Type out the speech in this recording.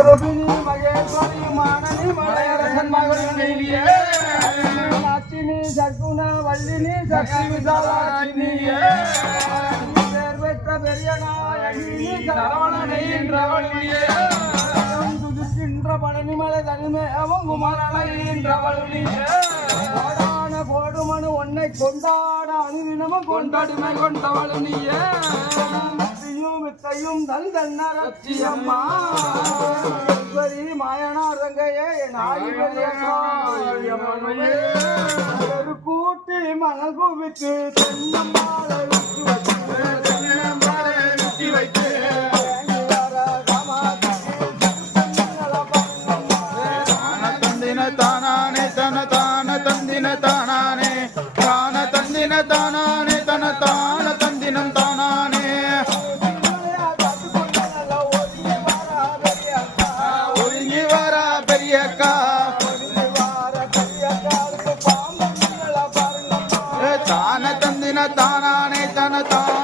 சுரபினி மகேஸ்வரி மானனி மலையரசன் மகள் நீலியே லட்சுமி சகுன வள்ளினி சக்தி விசாலாட்சினியே பேர் பெற்ற பெரிய நாயகி சரவணனை என்ற வள்ளியே துதிக்கின்ற பழனிமலை தனிமேவும் குமாரனை என்ற வள்ளியே கோடான கோடுமனு உன்னை கொண்டாட அனுதினமும் கொண்டாடுமை கொண்டவள் நீயே வித்தையும் தன் தன்னரட்சியம்மா மாயனார் தங்கையே ஒரு கூட்டி மணல் குவித்து தென்னம்மாளை வைத்து தானானே தன தான தந்தின தானானே தான தந்தின தானானே தன தான தந்தினம் தானானே ஒதுங்கி வரா பெரியக்கா தான தந்தின தானானே தன தான